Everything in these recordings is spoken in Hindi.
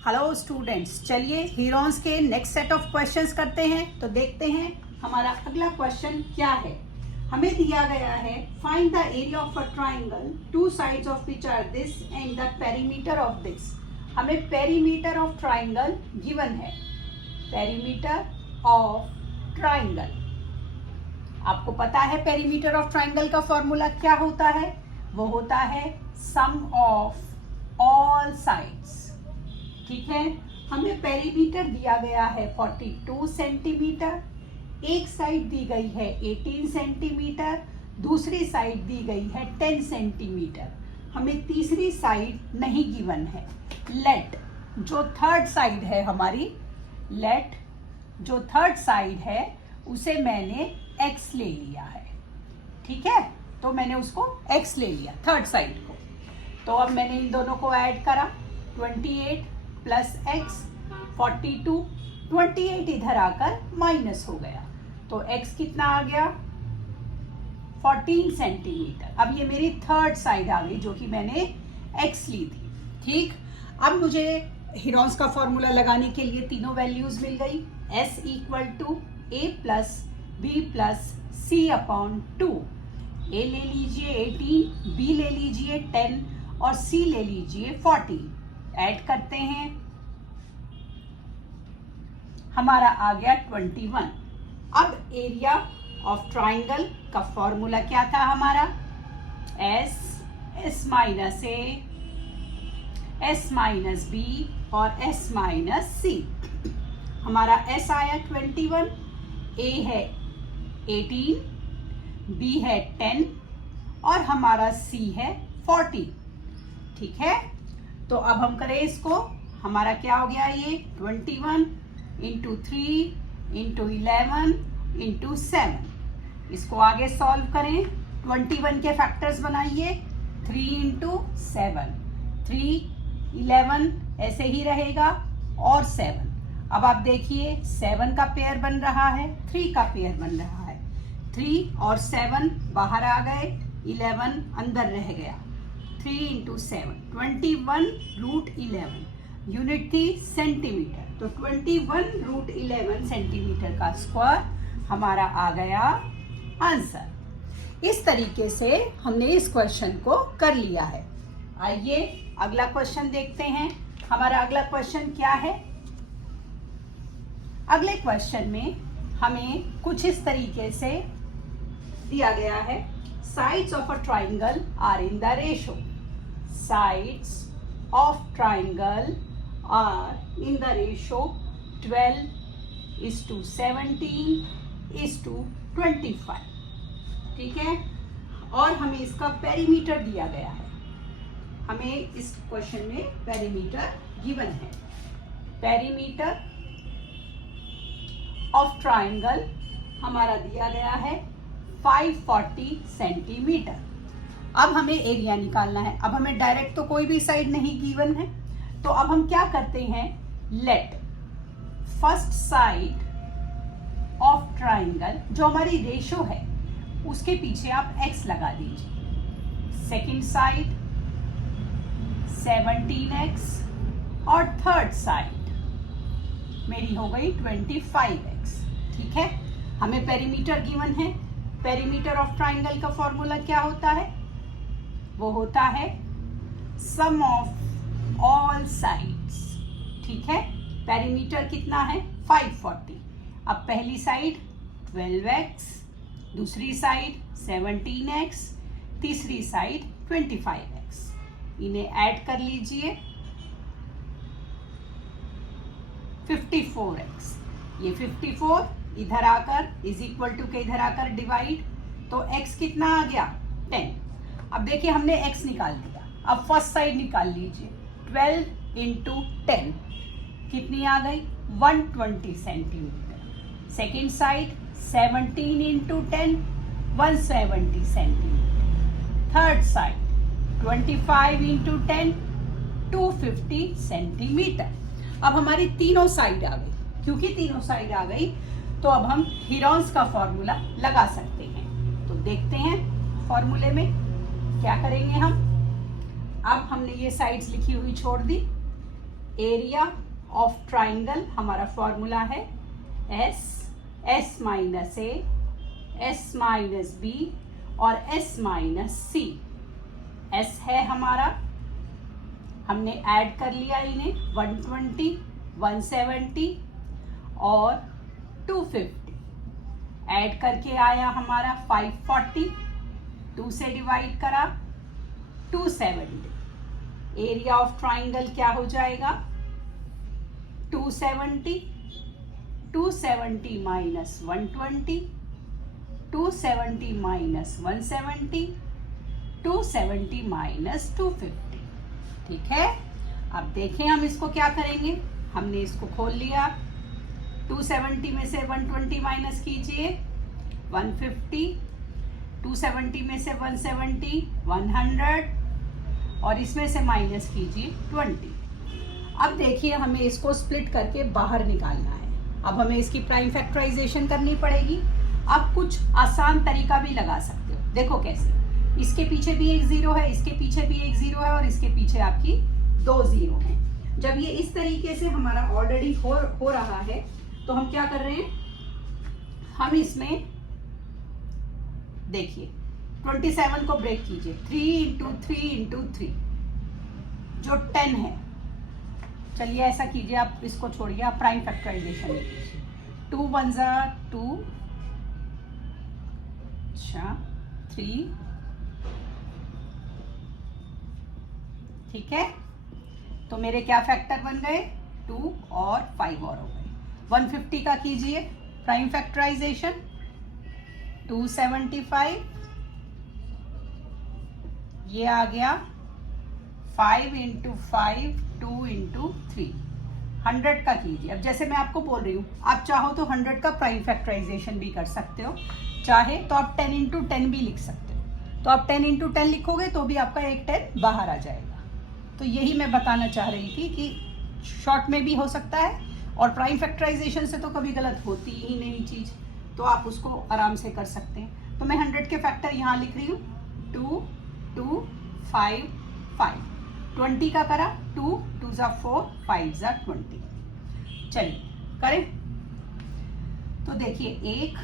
हेलो स्टूडेंट्स, चलिए हीरोन्स के नेक्स्ट सेट ऑफ क्वेश्चंस करते हैं। तो देखते हैं हमारा अगला क्वेश्चन क्या है। हमें दिया गया है find the area of a triangle, two sides of which are this and the perimeter of this. हमें पेरीमीटर ऑफ ट्राइंगल गिवन है। पेरीमीटर ऑफ ट्राइंगल, आपको पता है पेरीमीटर ऑफ ट्राइंगल का फॉर्मूला क्या होता है? वो होता है सम ऑफ ऑल साइड्स। ठीक है, हमें पेरीमीटर दिया गया है 42 सेंटीमीटर, एक साइड दी गई है 18 सेंटीमीटर, दूसरी साइड दी गई है 10 सेंटीमीटर। हमें तीसरी साइड नहीं गिवन है। लेट जो थर्ड साइड है हमारी, लेट जो थर्ड साइड है उसे मैंने x ले लिया है। ठीक है, तो मैंने उसको x ले लिया थर्ड साइड को। तो अब मैंने इन दोनों को ऐड करा, 28 प्लस x 42, 28 इधर आकर माइनस हो गया, तो x कितना आ गया 14 सेंटीमीटर। अब ये मेरी थर्ड साइड आ गई जो कि मैंने x ली थी। ठीक, अब मुझे हीरोन्स का फॉर्मूला लगाने के लिए तीनों वैल्यूज मिल गई। s equal to a plus b plus c upon 2। a ले लीजिए 18, b ले लीजिए 10 और c ले लीजिए 40। ऐड करते हैं, हमारा आ गया 21। अब एरिया ऑफ ट्राइंगल का फॉर्मूला क्या था हमारा? s minus a, s minus b और s माइनस c। हमारा s आया 21, a है 18, b है 10 और हमारा c है 40। ठीक है, तो अब हम करें इसको, हमारा क्या हो गया ये 21 इंटू 3 इंटू 11 इंटू 7। इसको आगे सॉल्व करें, 21 के फैक्टर्स बनाइए, 3 इंटू 7, 3 11 ऐसे ही रहेगा और 7। अब आप देखिए 7 का पेयर बन रहा है, 3 का पेयर बन रहा है, 3 और 7 बाहर आ गए, 11 अंदर रह गया। 3 इंटू 7 21 रूट 11, यूनिट थी सेंटीमीटर, तो 21 रूट 11 सेंटीमीटर का स्क्वायर हमारा आ गया आंसर। इस तरीके से हमने इस क्वेश्चन को कर लिया है। आइए अगला क्वेश्चन देखते हैं। हमारा अगला क्वेश्चन क्या है? अगले क्वेश्चन में हमें कुछ इस तरीके से दिया गया है, sides of a triangle are in the ratio. Sides of triangle are in the ratio 12:17:25। ठीक है, और हमें इसका पेरीमीटर दिया गया है। हमें इस क्वेश्चन में पेरीमीटर गिवन है। पेरीमीटर ऑफ ट्राइंगल हमारा दिया गया है 540 सेंटीमीटर। अब हमें एरिया निकालना है। अब हमें डायरेक्ट तो कोई भी साइड नहीं गिवन है, तो अब हम क्या करते हैं, let first side of triangle जो हमारी रेशो है उसके पीछे आप x लगा दीजिए, सेकेंड साइड 17x और थर्ड साइड मेरी हो गई 25x। ठीक है, हमें पेरीमीटर गिवन है। पेरीमीटर ऑफ ट्राइंगल का फॉर्मूला क्या होता है? वो होता है सम ऑफ ऑल साइड्स। ठीक है, पेरीमीटर कितना है 540। अब पहली साइड 12x, दूसरी साइड 17x, तीसरी साइड 25x। इन्हें ऐड कर लीजिए, 54x। ये 54 इधर आकर इज इक्वल टू के इधर आकर डिवाइड, तो x कितना आ गया 10। अब देखिए हमने x निकाल दिया, अब फर्स्ट साइड निकाल लीजिए, 12 इंटू 10 कितनी आ गई 120 centimetre. Second side 17 into 10 170 centimetre. Third side 25 into 10 250 centimetre. अब हमारी तीनों साइड आ गई। क्योंकि तीनों साइड आ गई तो अब हम हीरोन्स का फॉर्मूला लगा सकते हैं। तो देखते हैं फॉर्मूले में क्या करेंगे हम। अब हमने ये साइड्स लिखी हुई छोड़ दी, एरिया ऑफ ट्राइंगल हमारा फॉर्मूला है एस, एस माइनस ए, एस माइनस बी और एस माइनस सी। एस है हमारा, हमने ऐड कर लिया इन्हें 120, 170 और 250 ऐड करके आया हमारा 540, 2 से डिवाइड करा 270। एरिया ऑफ ट्राइंगल क्या हो जाएगा 270, 270 माइनस 120, 270 माइनस 170, 270 माइनस 250। ठीक है, अब देखें हम इसको क्या करेंगे। हमने इसको खोल लिया, 270 में से 120 माइनस कीजिए 150, 270 में से 170 100 और इसमें से माइनस कीजिए 20। अब देखिए हमें इसको स्प्लिट करके बाहर निकालना है। अब हमें इसकी प्राइम फैक्टराइजेशन करनी पड़ेगी। आप कुछ आसान तरीका भी लगा सकते हो, देखो कैसे। इसके पीछे भी एक जीरो है, इसके पीछे भी एक जीरो है और इसके पीछे आपकी 2 जीरो हैं। जब ये इस तरीके से हमारा ऑलरेडी हो रहा है तो हम क्या कर रहे हैं, हम इसमें देखिए 27 को ब्रेक कीजिए, 3 इंटू 3 इंटू 3 जो 10 है। चलिए ऐसा कीजिए, आप इसको छोड़िए, आप प्राइम फैक्टराइजेशन लीजिए। 2 1 जा 2, अच्छा 3, ठीक है। तो मेरे क्या फैक्टर बन गए 2 और 5 और हो गए। 150 का कीजिए प्राइम फैक्टराइजेशन, 275 ये आ गया 5 इंटू 5, 2 इंटू 3। 100 का कीजिए। अब जैसे मैं आपको बोल रही हूँ, आप चाहो तो 100 का प्राइम फैक्टराइजेशन भी कर सकते हो, चाहे तो आप 10 इंटू 10 भी लिख सकते हो। तो आप 10 इंटू 10 लिखोगे तो भी आपका एक 10 बाहर आ जाएगा। तो यही मैं बताना चाह रही थी कि शॉर्ट में भी हो सकता है और प्राइम फैक्टराइजेशन से तो कभी गलत होती ही नहीं चीज़, तो आप उसको आराम से कर सकते हैं। तो मैं 100 के फैक्टर यहाँ लिख रही हूँ, 2 2 5 5। 20 का करा, 2 2 जा 4, 5 जा 20। चलिए करें। तो देखिए एक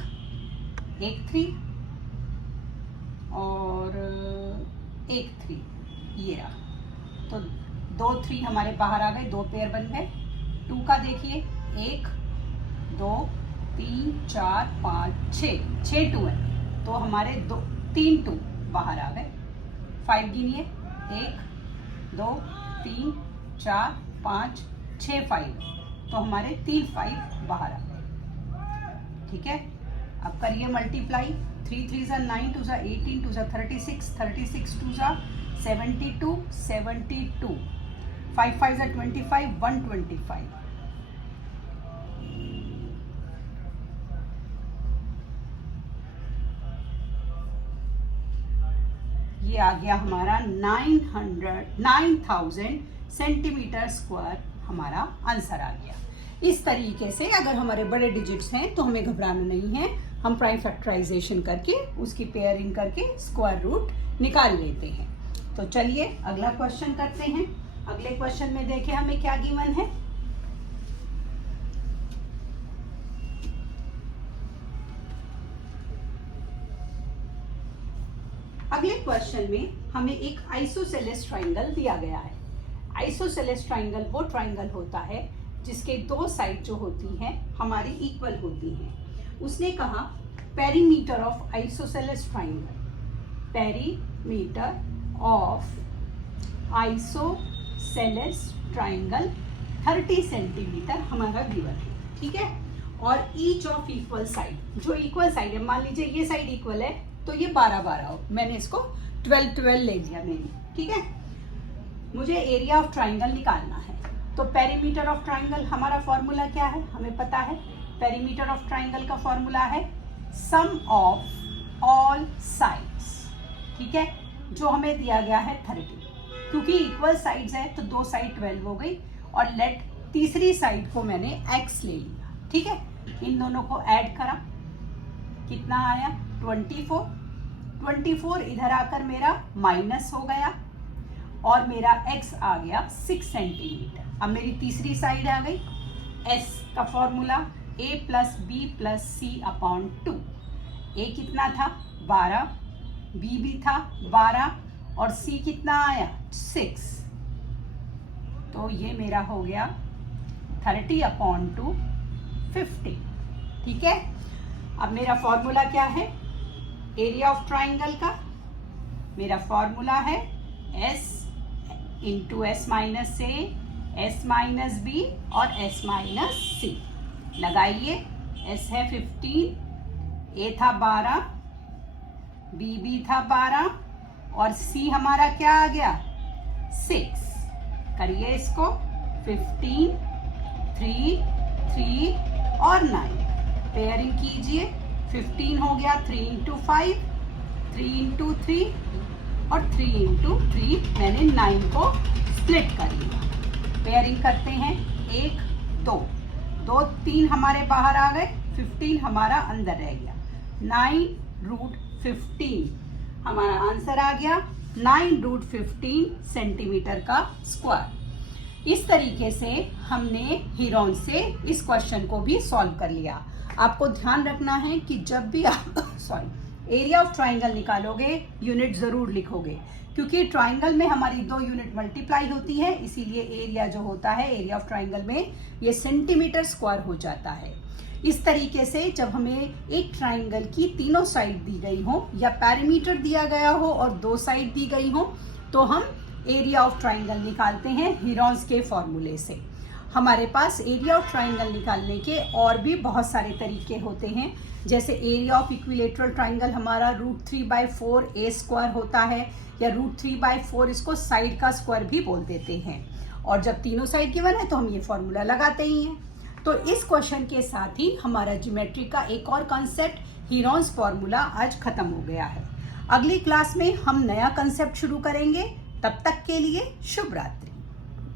3 और एक 3 ये रहा। तो 2 3 हमारे बाहर आ गए, 2 पेयर बन गए। 2 का देखिए 1 2 3 4 5 6 2 है, तो हमारे 3 2 बाहर आ गए। 5 गिनिए, 1 2 3 4 5 6 5, तो हमारे 3 5 बाहर आ गए। ठीक है, अब करिए मल्टीप्लाई। 3 3 जा 9, 2 जा 18, 2 जा 36, 36 2 जा 72, 72 5 5 जा 25, 125। ये आ गया हमारा 9000 सेंटीमीटर स्क्वायर, हमारा आंसर आ गया। इस तरीके से अगर हमारे बड़े डिजिट्स हैं तो हमें घबराना नहीं है, हम प्राइम फैक्टराइजेशन करके उसकी पेयरिंग करके स्क्वायर रूट निकाल लेते हैं। तो चलिए अगला क्वेश्चन करते हैं। अगले क्वेश्चन में देखें हमें क्या गिवन है। अगले क्वेश्चन में हमें एक आइसोसेलेस ट्राइंगल दिया गया है। आइसोसेलेस ट्राइंगल वो ट्राइंगल होता है जिसके 2 साइड जो होती हैं हमारी इक्वल होती हैं। उसने कहा perimeter of isosceles triangle, perimeter of isosceles triangle 30 centimetre हमारा गिवन है। ठीक है, और ईच ऑफ इक्वल साइड, जो इक्वल साइड है, मान लीजिए ये साइड इक्वल है तो ये 12 12 हो, मैंने इसको 12 12 ले लिया मैंने। ठीक है, मुझे एरिया ऑफ ट्राइंगल निकालना है। तो पेरीमीटर ऑफ ट्राइंगल हमारा फॉर्मूला क्या है, हमें पता है। पेरीमीटर ऑफ ट्राइंगल का फॉर्मूला है सम ऑफ ऑल साइड्स। ठीक है, जो हमें दिया गया है 30, क्योंकि इक्वल साइड्स है तो 2 साइड 12 हो गई और लेट तीसरी साइड को मैंने x ले लिया। ठीक है, इन दोनों को ऐड करा, कितना आया 24। 24 इधर आकर मेरा माइनस हो गया और मेरा x आ गया 6 सेंटीमीटर। अब मेरी तीसरी साइड आ गई। S का formula A plus b plus c upon 2। A कितना था 12, B भी था 12 और C कितना आया 6। तो ये मेरा हो गया 30 अपॉन 2 50। ठीक है, अब मेरा फॉर्मूला क्या है एरिया ऑफ ट्राइंगल का? मेरा फॉर्मूला है S इंटू एस माइनस ए, एस माइनस बी और एस माइनस सी। लगाइए, S है 15, A था 12, B भी था 12 और C हमारा क्या आ गया 6। करिए इसको 15, 3, 3 और 9 पेयरिंग कीजिए। 15 हो गया 3 इंटू 5, 3 इंटू 3 और 3 इंटू 3। मैंने 9 को स्प्लिट कर लिया। पेयरिंग करते हैं 1 2 2 3 हमारे बाहर आ गए, 15 हमारा अंदर रह गया। 9 रूट 15 हमारा आंसर आ गया 9 रूट 15 सेंटीमीटर का स्क्वायर। इस तरीके से हमने हीरोन से इस क्वेश्चन को भी सॉल्व कर लिया। आपको ध्यान रखना है कि जब भी आप एरिया ऑफ ट्राइंगल निकालोगे यूनिट जरूर लिखोगे, क्योंकि ट्राइंगल में हमारी 2 यूनिट मल्टीप्लाई होती है, इसीलिए एरिया जो होता है एरिया ऑफ ट्राइंगल में ये सेंटीमीटर स्क्वायर हो जाता है। इस तरीके से जब हमें एक ट्राइंगल की तीनों साइड दी गई हो या पैरामीटर दिया गया हो और 2 साइड दी गई हो, तो हम एरिया ऑफ ट्राइंगल निकालते हैं हीरोन्स के फॉर्मूले से। हमारे पास एरिया ऑफ ट्राइंगल निकालने के और भी बहुत सारे तरीके होते हैं, जैसे एरिया ऑफ इक्विलेटरल ट्राइंगल हमारा √3/4 a स्क्वायर होता है, या √3/4 इसको साइड का स्क्वायर भी बोल देते हैं। और जब तीनों साइड गिवन है तो हम ये फॉर्मूला लगाते ही हैं। तो इस क्वेश्चन के साथ ही हमारा ज्योमेट्री का एक और कॉन्सेप्ट हीरोन्स फॉर्मूला आज खत्म हो गया है। अगली क्लास में हम नया कंसेप्ट शुरू करेंगे। तब तक के लिए शुभ रात्रि।